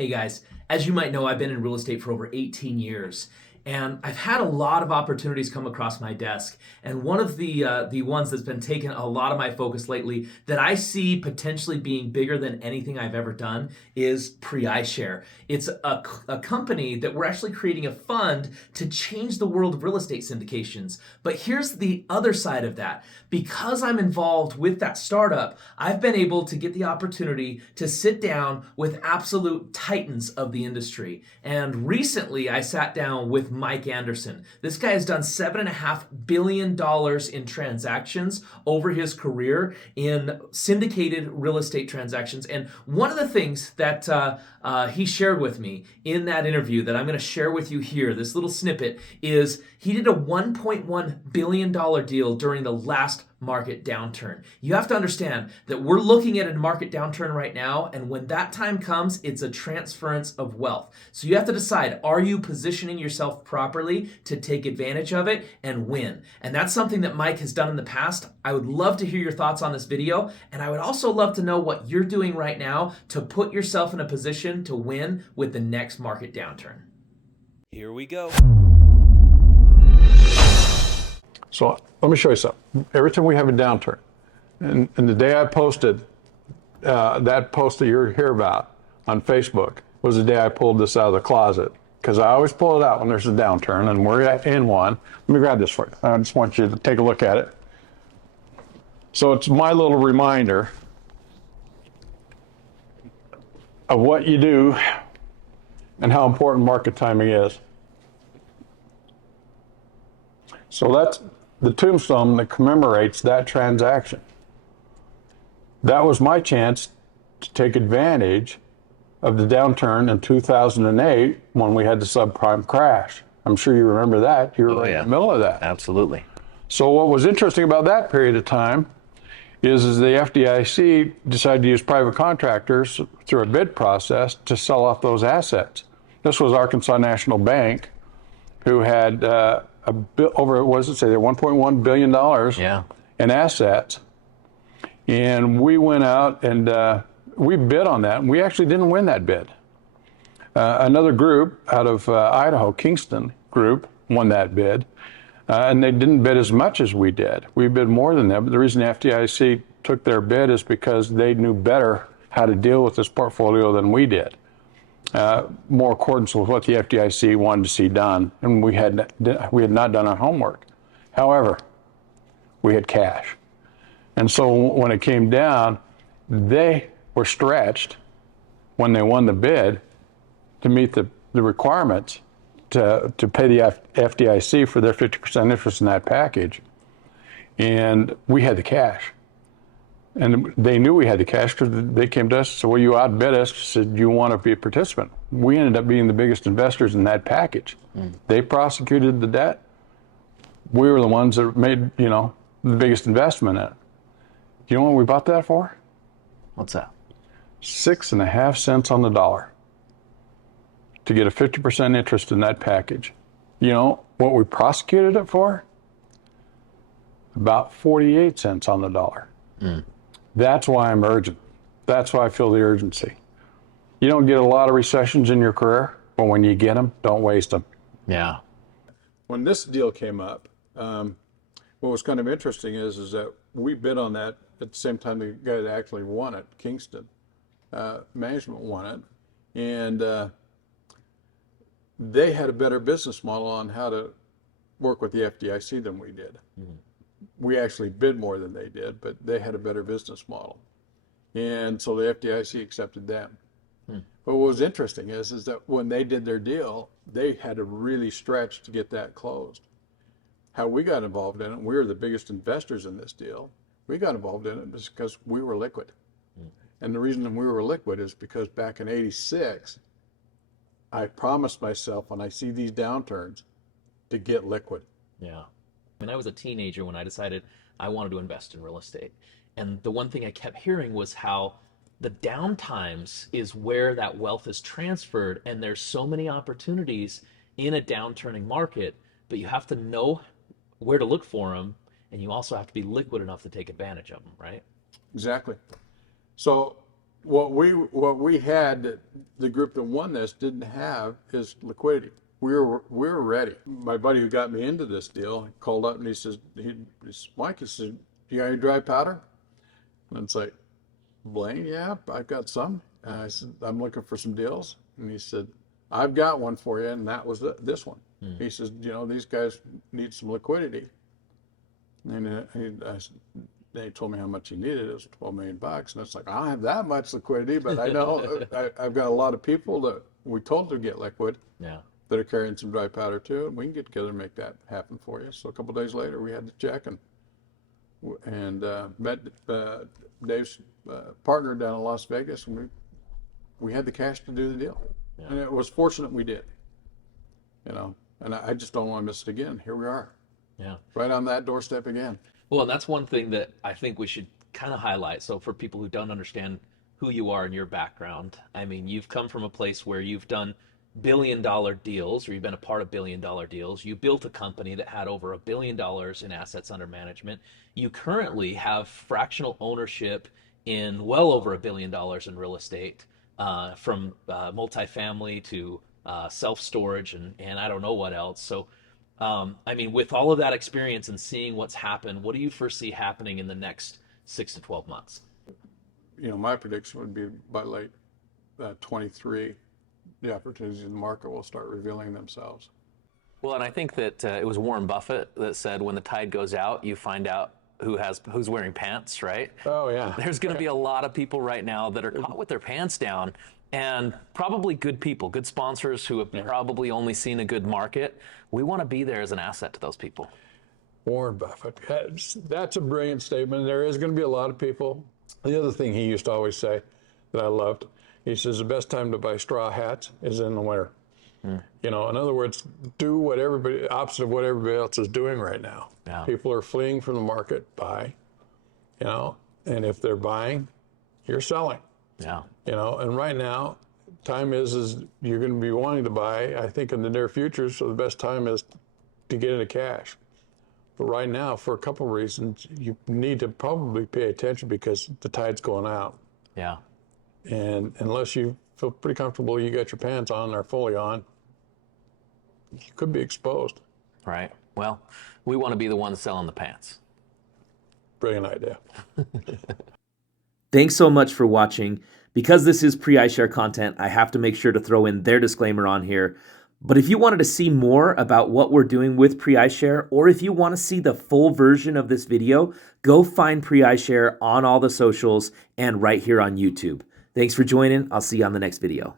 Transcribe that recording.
Hey guys, as you might know, I've been in real estate for over 18 years, and I've had a lot of opportunities come across my desk. And one of the ones that's been taking a lot of my focus lately, that I see potentially being bigger than anything I've ever done, is iShare. It's a company that we're actually creating a fund to change the world of real estate syndications. But here's the other side of that. Because I'm involved with that startup, I've been able to get the opportunity to sit down with absolute titans of the industry. And recently I sat down with Mike Anderson. This guy has done $7.5 billion in transactions over his career in syndicated real estate transactions. And one of the things that he shared with me in that interview that I'm going to share with you here, this little snippet, is he did a $1.1 billion deal during the last market downturn. You have to understand that we're looking at a market downturn right now, and when that time comes, it's a transference of wealth. So you have to decide, are you positioning yourself properly to take advantage of it and win? And that's something that Mike has done in the past. I would love to hear your thoughts on this video, and I would also love to know what you're doing right now to put yourself in a position to win with the next market downturn. Here we go. So let me show you something. Every time we have a downturn, and the day I posted that post that you're here about on Facebook was the day I pulled this out of the closet. Because I always pull it out when there's a downturn, and we're in one. Let me grab this for you. I just want you to take a look at it. So it's my little reminder of what you do and how important market timing is. So that's the tombstone that commemorates that transaction. That was my chance to take advantage of the downturn in 2008 when we had the subprime crash. I'm sure you remember that. You were right in the middle of that. Absolutely. So what was interesting about that period of time is the FDIC decided to use private contractors through a bid process to sell off those assets. This was Arkansas National Bank, who had over, what does it say, they're $1.1 billion in assets. And we went out and we bid on that, and we actually didn't win that bid. Another group out of Idaho, Kingston Group, won that bid, and they didn't bid as much as we did. We bid more than them, but the reason the FDIC took their bid is because they knew better how to deal with this portfolio than we did. More accordance with what the FDIC wanted to see done, and we had not done our homework. However, we had cash. And so when it came down, they were stretched when they won the bid to meet the requirements to pay the FDIC for their 50% interest in that package. And we had the cash. And they knew we had the cash because they came to us and said, well, you outbid us, said, you want to be a participant. We ended up being the biggest investors in that package. They prosecuted the debt. We were the ones that made, the biggest investment in it. You know what we bought that for? What's that? 6.5 cents on the dollar to get a 50% interest in that package. You know what we prosecuted it for? About 48 cents on the dollar. That's why I'm urgent. That's why I feel the urgency. You don't get a lot of recessions in your career, but when you get them, don't waste them. Yeah. When this deal came up, what was kind of interesting is that we bid on that at the same time the guy that actually won it, Kingston Management won it, and they had a better business model on how to work with the FDIC than we did. We actually bid more than they did, but they had a better business model. And so the FDIC accepted them. But what was interesting is that when they did their deal, they had to really stretch to get that closed. How we got involved in it, we were the biggest investors in this deal. We got involved in it because we were liquid. And the reason we were liquid is because back in '86, I promised myself when I see these downturns to get liquid. Yeah. When I was a teenager, when I decided I wanted to invest in real estate, and the one thing I kept hearing was how the down times is where that wealth is transferred, and there's so many opportunities in a downturning market, but you have to know where to look for them, and you also have to be liquid enough to take advantage of them, right? Exactly. So what we had that the group that won this didn't have is liquidity. We were ready. My buddy who got me into this deal called up and he says, Mike, he said, you got any dry powder? And it's like, Blaine, yeah, I've got some. And I said, I'm looking for some deals. And he said, I've got one for you, and that was this one. He says, these guys need some liquidity. And they told me how much he needed. It was $12 million. And it's like, I don't have that much liquidity, but I know I've got a lot of people that we told to get liquid. Yeah. That are carrying some dry powder too, and we can get together and make that happen for you. So a couple of days later, we had the check and met Dave's partner down in Las Vegas, and we had the cash to do the deal. Yeah. And it was fortunate we did. And I just don't want to miss it again. Here we are. Yeah. Right on that doorstep again. Well, and that's one thing that I think we should kind of highlight. So for people who don't understand who you are and your background, I mean, you've come from a place where you've done billion-dollar deals, or you've been a part of billion-dollar deals. You built a company that had over $1 billion in assets under management. You currently have fractional ownership in well over $1 billion in real estate, from multifamily to self-storage and I don't know what else. So, I mean, with all of that experience and seeing what's happened, what do you foresee happening in the next 6 to 12 months? My prediction would be by late 23. The opportunities in the market will start revealing themselves. Well, and I think that it was Warren Buffett that said, when the tide goes out, you find out who's wearing pants, right? Oh, yeah. There's going to be a lot of people right now that are caught with their pants down, and probably good people, good sponsors who have probably only seen a good market. We want to be there as an asset to those people. Warren Buffett, that's a brilliant statement. There is going to be a lot of people. The other thing he used to always say that I loved, he says the best time to buy straw hats is in the winter. In other words, do opposite of what everybody else is doing right now. Yeah. People are fleeing from the market, buy, and if they're buying, you're selling. Yeah. And right now, time is you're going to be wanting to buy, I think, in the near future, so the best time is to get into cash. But right now, for a couple of reasons, you need to probably pay attention because the tide's going out. Yeah. And unless you feel pretty comfortable you got your pants on or fully on, you could be exposed. Right. Well, we want to be the ones selling the pants. Brilliant idea. Thanks so much for watching. Because this is pre-iShare content, I have to make sure to throw in their disclaimer on here. But if you wanted to see more about what we're doing with pre-iShare, or if you want to see the full version of this video, go find pre-iShare on all the socials and right here on YouTube. Thanks for joining. I'll see you on the next video.